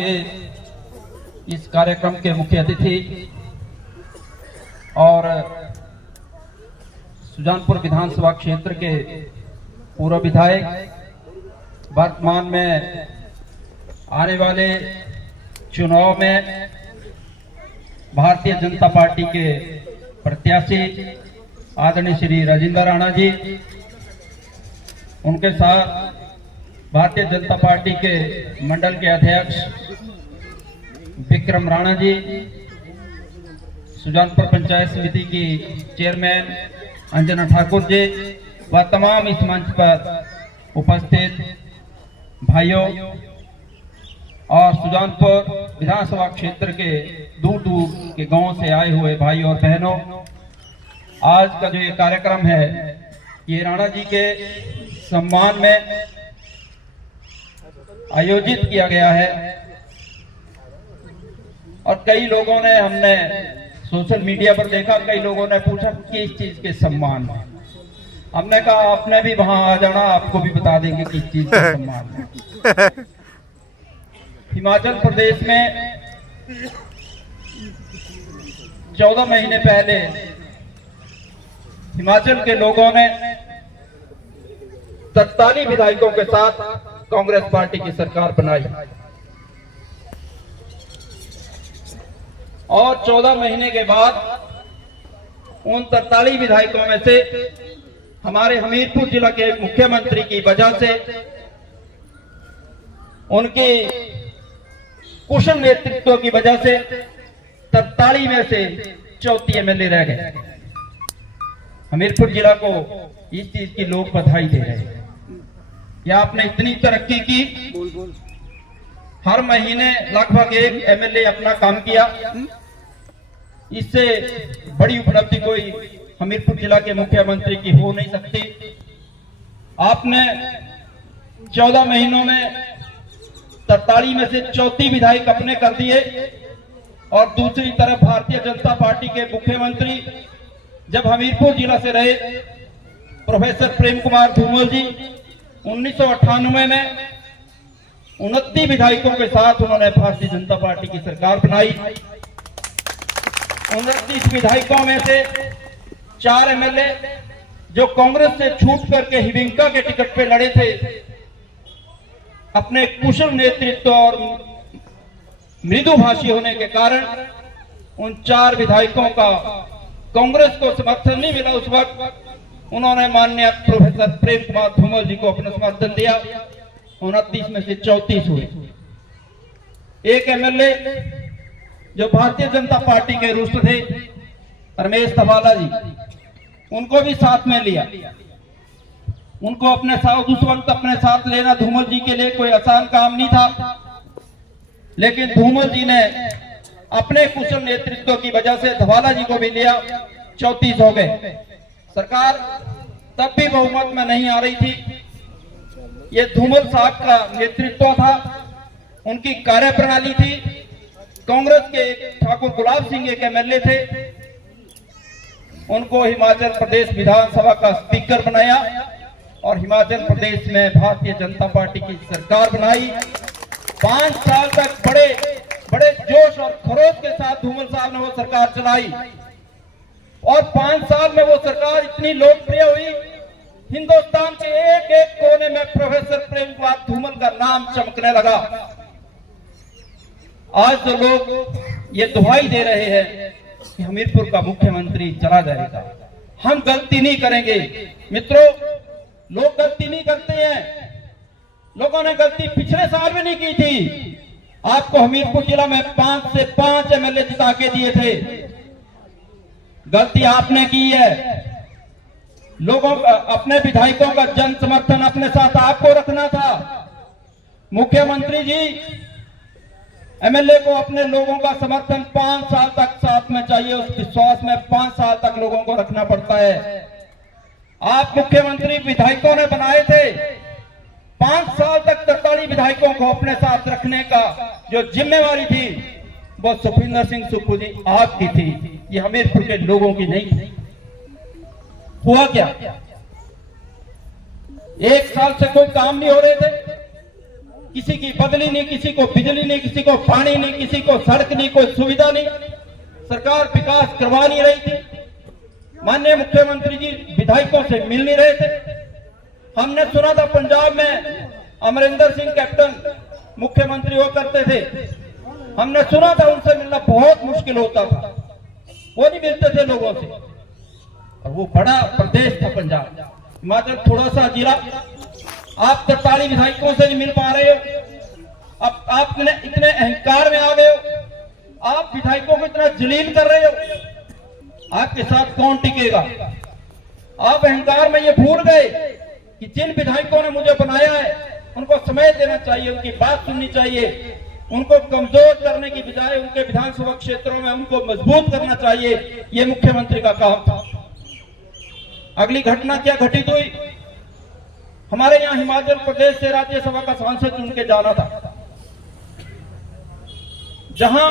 के इस कार्यक्रम के मुख्य अतिथि और सुजानपुर विधानसभा क्षेत्र के पूर्व विधायक, वर्तमान में आने वाले चुनाव में भारतीय जनता पार्टी के प्रत्याशी आदरणीय श्री राजेंद्र राणा जी, उनके साथ भारतीय जनता पार्टी के मंडल के अध्यक्ष विक्रम राणा जी, सुजानपुर पंचायत समिति की चेयरमैन अंजना ठाकुर जी व तमाम इस मंच पर उपस्थित भाइयों और सुजानपुर विधानसभा क्षेत्र के दूर दूर के गांव से आए हुए भाई और बहनों, आज का जो ये कार्यक्रम है ये राणा जी के सम्मान में आयोजित किया गया है। और कई लोगों ने, हमने सोशल मीडिया पर देखा, कई लोगों ने पूछा किस चीज के सम्मान में। हमने कहा आपने भी वहां आ जाना, आपको भी बता देंगे किस चीज के सम्मान में। हिमाचल प्रदेश में 14 महीने पहले हिमाचल के लोगों ने 43 विधायकों के साथ कांग्रेस पार्टी की सरकार बनाई और 14 महीने के बाद उन 43 विधायकों में से हमारे हमीरपुर जिला के मुख्यमंत्री की वजह से, उनके कुशल नेतृत्व की वजह से 43 में से 34 एमएलए रह गए। हमीरपुर जिला को इस चीज की लोग बधाई दे रहे हैं कि आपने इतनी तरक्की की। हर महीने लगभग एक एमएलए अपना काम किया। इससे बड़ी उपलब्धि कोई हमीरपुर जिला के मुख्यमंत्री की हो नहीं सकती। आपने 14 महीनों में 43 में से 34 विधायक अपने कर दिए और दूसरी तरफ भारतीय जनता पार्टी के मुख्यमंत्री जब हमीरपुर जिला से रहे प्रोफेसर प्रेम कुमार धूमल जी, 1998 में 29 विधायकों के साथ उन्होंने भारतीय जनता पार्टी की सरकार बनाई। 29 विधायकों में से 4 एमएलए जो कांग्रेस से छूट करके हिविंका के टिकट पे लड़े थे, अपने कुशल नेतृत्व और मृदुभाषी होने के कारण उन 4 विधायकों का कांग्रेस को समर्थन नहीं मिला। उस वक्त उन्होंने माननीय प्रोफेसर प्रेम कुमार धूमल जी को अपना समर्थन दिया। 29 में से 34 हुए। एक एमएलए जो भारतीय जनता पार्टी के रुष्ट थे, रमेश धवाला जी, उनको भी साथ में लिया। उनको अपने साथ उस वक्त अपने साथ लेना धूमल जी के लिए कोई आसान काम नहीं था, लेकिन धूमल जी ने अपने कुशल नेतृत्व की वजह से धवाला जी को भी लिया। 34 हो गए। सरकार तब भी बहुमत में नहीं आ रही थी। ये धूमल साहब का नेतृत्व था, उनकी कार्यप्रणाली थी। कांग्रेस के ठाकुर गुलाब सिंह एक एमएलए थे, उनको हिमाचल प्रदेश विधानसभा का स्पीकर बनाया और हिमाचल प्रदेश में भारतीय जनता पार्टी की सरकार बनाई। 5 साल तक बड़े जोश और खरोश के साथ धूमल साहब ने वो सरकार चलाई और 5 साल में वो सरकार इतनी लोकप्रिय हुई, हिंदुस्तान के एक एक कोने में प्रोफेसर प्रेम कुमार धूमल का नाम चमकने लगा। आज तो लोग ये दुहाई दे रहे हैं कि हमीरपुर का मुख्यमंत्री चला जाएगा, हम गलती नहीं करेंगे। मित्रों, लोग गलती नहीं करते हैं। लोगों ने गलती पिछले साल में नहीं की थी। आपको हमीरपुर जिला में 5 से 5 एमएलए जिता के दिए थे। गलती आपने की है। लोगों का, अपने विधायकों का जन समर्थन अपने साथ आपको रखना था। मुख्यमंत्री जी, एमएलए को अपने लोगों का समर्थन 5 साल तक साथ में चाहिए। उस विश्वास में 5 साल तक लोगों को रखना पड़ता है। आप मुख्यमंत्री विधायकों ने बनाए थे। 5 साल तक 43 विधायकों को अपने साथ रखने का जो जिम्मेवारी थी वो सुखविंदर सिंह सुक्खू जी आपकी थी, ये हमीरपुर के लोगों की नहीं थी। हुआ क्या? 1 साल से कोई काम नहीं हो रहे थे। किसी की बदली नहीं, किसी को बिजली नहीं, किसी को पानी नहीं, किसी को सड़क नहीं, कोई सुविधा नहीं। सरकार विकास करवा नहीं रही थी। माननीय मुख्यमंत्री जी विधायकों से मिल नहीं रहे थे। हमने सुना था पंजाब में अमरिंदर सिंह कैप्टन मुख्यमंत्री हुआ करते थे, हमने सुना था उनसे मिलना बहुत मुश्किल होता था, वो नहीं मिलते थे लोगों से। और वो बड़ा प्रदेश था पंजाब, हिमाचल थोड़ा सा जिला। आप 43 विधायकों से नहीं मिल पा रहे हो। अब आप इतने अहंकार में आ गए हो, आप विधायकों को इतना जलील कर रहे हो, आपके साथ कौन टिकेगा? आप अहंकार में ये भूल गए कि जिन विधायकों ने मुझे बनाया है उनको समय देना चाहिए, उनकी बात सुननी चाहिए। उनको कमजोर करने की बजाय उनके विधानसभा क्षेत्रों में उनको मजबूत करना चाहिए, ये मुख्यमंत्री का काम था। अगली घटना क्या घटित हुई? हमारे यहाँ हिमाचल प्रदेश से राज्यसभा का सांसद चुन के जाना था, जहां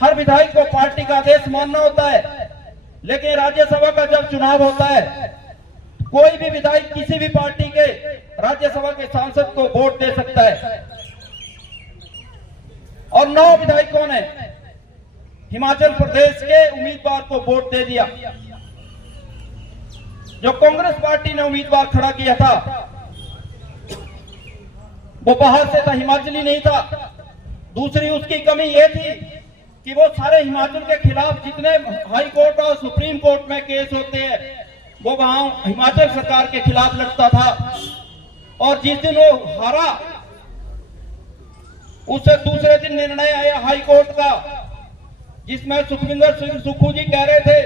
हर विधायक को पार्टी का आदेश मानना होता है, लेकिन राज्यसभा का जब चुनाव होता है कोई भी विधायक किसी भी पार्टी के राज्यसभा के सांसद को वोट दे सकता है। और 9 विधायकों ने हिमाचल प्रदेश के उम्मीदवार को वोट दे दिया। जो कांग्रेस पार्टी ने उम्मीदवार खड़ा किया था वो बाहर से था, हिमाचली नहीं था। दूसरी उसकी कमी यह थी कि वो सारे हिमाचल के खिलाफ जितने हाई कोर्ट और सुप्रीम कोर्ट में केस होते हैं वो वहां हिमाचल सरकार के खिलाफ लड़ता था। और जिस दिन वो हारा उससे दूसरे दिन निर्णय आया हाई कोर्ट का, जिसमें सुखविंदर सिंह सुक्खू जी कह रहे थे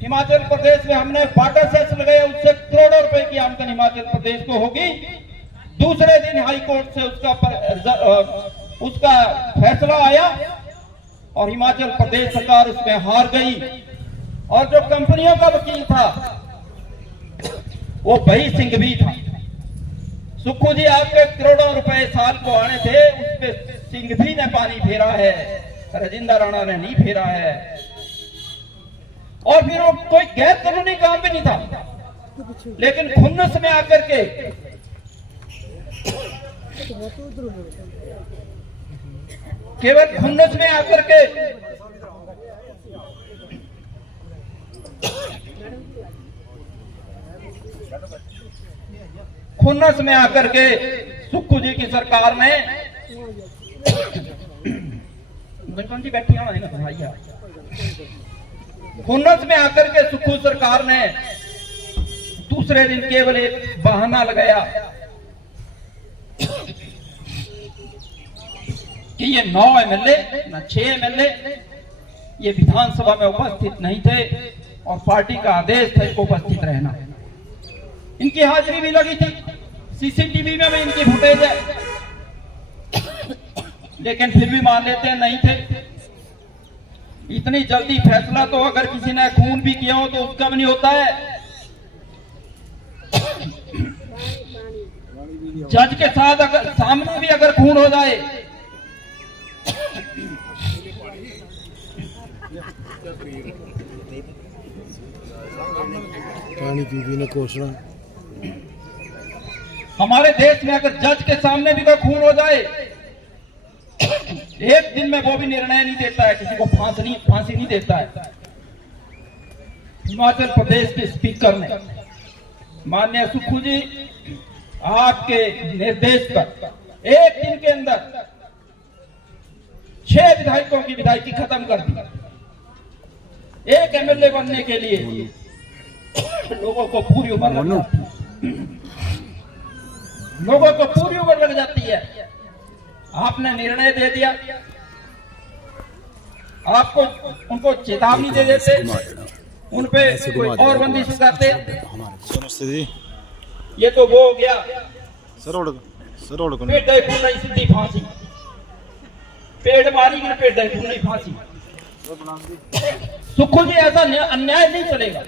हिमाचल प्रदेश में हमने वाटर सेस लगाया, उससे करोड़ों रुपए की आमदनी हिमाचल प्रदेश को होगी। दूसरे दिन हाई कोर्ट से उसका फैसला आया और हिमाचल प्रदेश सरकार उसमें हार गई। और जो कंपनियों का वकील था वो भाई सिंह भी था। सुक्खू जी आपके करोड़ों रुपए साल को आने थे, उस पे सिंह भी ने पानी फेरा है, राजेंद्र राणा ने नहीं फेरा है। और फिर वो कोई गैर कानूनी काम भी नहीं था, लेकिन खुन्नस में आकर के केवल खुन्नस में आकर के सुक्खू जी की सरकार ने जी बैठी खुन्नस में आकर के सुक्खू सरकार ने दूसरे दिन केवल एक बहाना लगाया कि ये 9 एमएलए न 6 एमएलए ये विधानसभा में उपस्थित नहीं थे और पार्टी का आदेश था इनको उपस्थित रहना। इनकी हाजिरी भी लगी थी, सीसीटीवी में भी इनकी फुटेज है, लेकिन फिर भी मान लेते हैं नहीं थे। इतनी जल्दी फैसला तो अगर किसी ने खून भी किया हो तो उसका भी नहीं होता है। जज के साथ अगर सामने भी अगर खून हो जाए पानी पी ने कोसना। हमारे देश में अगर जज के सामने भी कोई खून हो जाए एक दिन में वो भी निर्णय नहीं देता है, किसी को फांसी नहीं देता है। हिमाचल प्रदेश के स्पीकर ने माननीय सुक्खू जी आपके निर्देश पर एक दिन के अंदर 6 विधायकों की विधायकी खत्म कर दी। एक एमएलए बनने के लिए लोगों को पूरी उम्र लग जाती है, लोगों को पूरी उम्र लग जाती है। आपने निर्णय दे दिया, आपको उनको चेतावनी दे देते, उन पे कोई और बंदिश लगाते। ये तो वो हो गया पेड़ फूल सीधी फांसी, पेड़ मारी गई पेड़ फूल फांसी। सुक्खू जी ऐसा अन्याय नहीं चलेगा।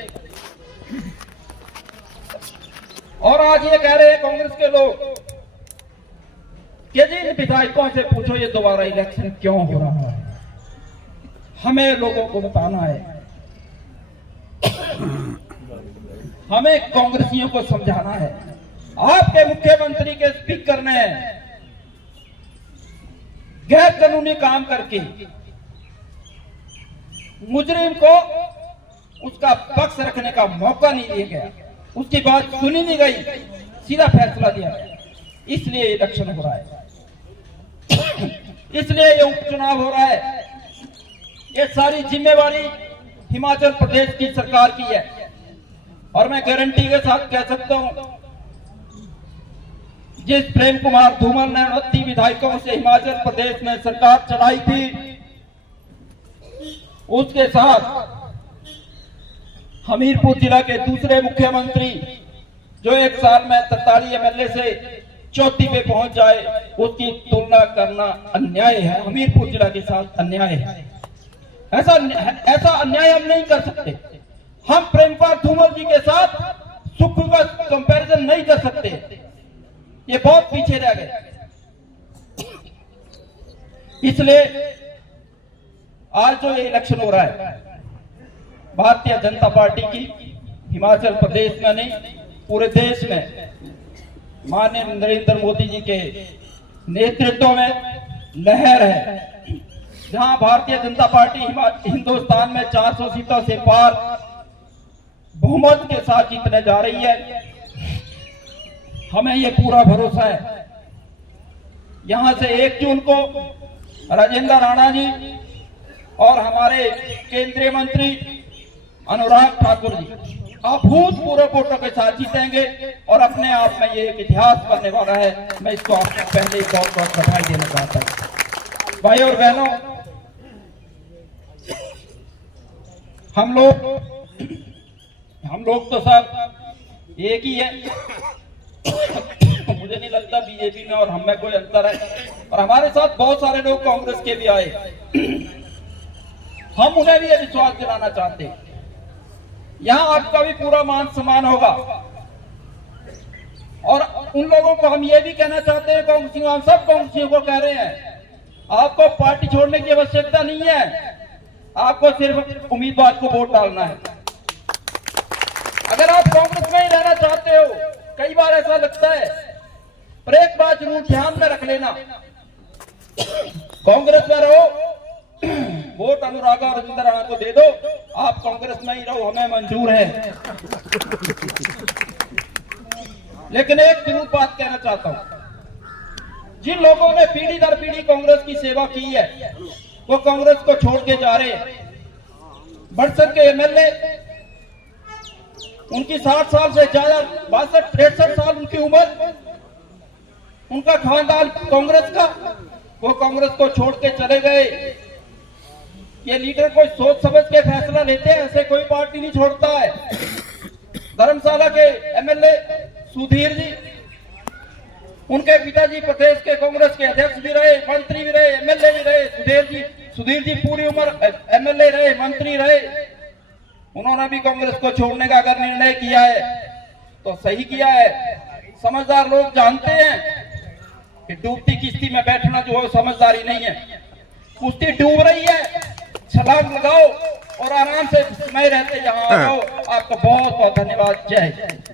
और आज ये कह रहे हैं कांग्रेस के लोग कि जी इन विधायकों से पूछो ये दोबारा इलेक्शन क्यों हो रहा है, हमें लोगों को बताना है, हमें कांग्रेसियों को समझाना है। आपके मुख्यमंत्री के स्पीकर ने गैर कानूनी काम करके मुजरिम को उसका पक्ष रखने का मौका नहीं दिया गया, उसकी बात सुनी नहीं गई, सीधा फैसला दिया गया। इसलिए इलेक्शन हो रहा है, इसलिए ये उपचुनाव हो रहा है। ये सारी जिम्मेवारी हिमाचल प्रदेश की सरकार की है और मैं गारंटी के साथ कह सकता हूं, जिस प्रेम कुमार धूमल ने 29 विधायकों से हिमाचल प्रदेश में सरकार चलाई थी, उसके साथ हमीरपुर जिला के दूसरे मुख्यमंत्री जो एक साल में 43 एमएलए से चौथी पे पहुंच जाए, उसकी तुलना करना अन्याय है। हमीरपुर जिला के साथ अन्याय है। ऐसा अन्याय हम नहीं कर सकते। हम प्रेम कुमार धूमल जी के साथ सुख का कंपैरिजन नहीं कर सकते, ये बहुत पीछे रह गए। इसलिए आज जो ये इलेक्शन हो रहा है, भारतीय जनता पार्टी की हिमाचल प्रदेश में नहीं पूरे देश में माननीय नरेंद्र मोदी जी के नेतृत्व में लहर है। जहां भारतीय जनता पार्टी हिंदुस्तान में 400 सीटों से पार बहुमत के साथ जीतने जा रही है, हमें ये पूरा भरोसा है। यहां से 1 जून को राजेंद्र राणा जी और हमारे केंद्रीय मंत्री अनुराग ठाकुर जी अभूतपूर्व वोटों के साथ जीतेंगे और अपने आप में ये एक इतिहास बनने वाला है। मैं इसको आपको पहले ही बहुत बहुत बधाई देना चाहता हूं। भाई और बहनों, हम लोग तो सब एक ही है। मुझे नहीं लगता बीजेपी में और हम में कोई अंतर है। और हमारे साथ बहुत सारे लोग कांग्रेस के भी आए, हम उन्हें भी ये विश्वास दिलाना चाहते हैं, यहां आपका भी पूरा मान सम्मान होगा। और उन लोगों को हम ये भी कहना चाहते हैं, कांग्रेसियों, हम सब कांग्रेसियों को कह रहे हैं, आपको पार्टी छोड़ने की आवश्यकता नहीं है, आपको सिर्फ उम्मीदवार को वोट डालना है। अगर आप कांग्रेस में ही रहना चाहते हो, कई बार ऐसा लगता है, पर एक बात जरूर ध्यान में रख लेना, कांग्रेस में रहो, वोट अनुराग और राजेंद्र राणा को दे दो, आप कांग्रेस में ही रहो, हमें मंजूर है। लेकिन एक जरूर बात कहना चाहता हूं, जिन लोगों ने पीढ़ी दर पीढ़ी कांग्रेस की सेवा की है, वो कांग्रेस को छोड़ के जा रहे हैं। बड़सर के एमएलए, उनकी 60 साल से ज्यादा 62-63 साल उनकी उम्र, उनका खानदान कांग्रेस का, वो कांग्रेस को छोड़ के चले गए। ये लीडर कोई सोच समझ के फैसला लेते हैं, ऐसे कोई पार्टी नहीं छोड़ता है। धर्मशाला के एमएलए सुधीर जी, उनके पिताजी प्रदेश के कांग्रेस के अध्यक्ष भी रहे, मंत्री भी रहे, एमएलए भी रहे। सुधीर जी पूरी उम्र एमएलए रहे, मंत्री रहे। उन्होंने भी कांग्रेस को छोड़ने का अगर निर्णय किया है तो सही किया है। समझदार लोग जानते हैं कि डूबती किश्ती में बैठना जो है समझदारी नहीं है। कुश्ती डूब रही है, छलांग लगाओ और आराम से समय रहते यहाँ आओ। आपका बहुत बहुत धन्यवाद। जय हिंद।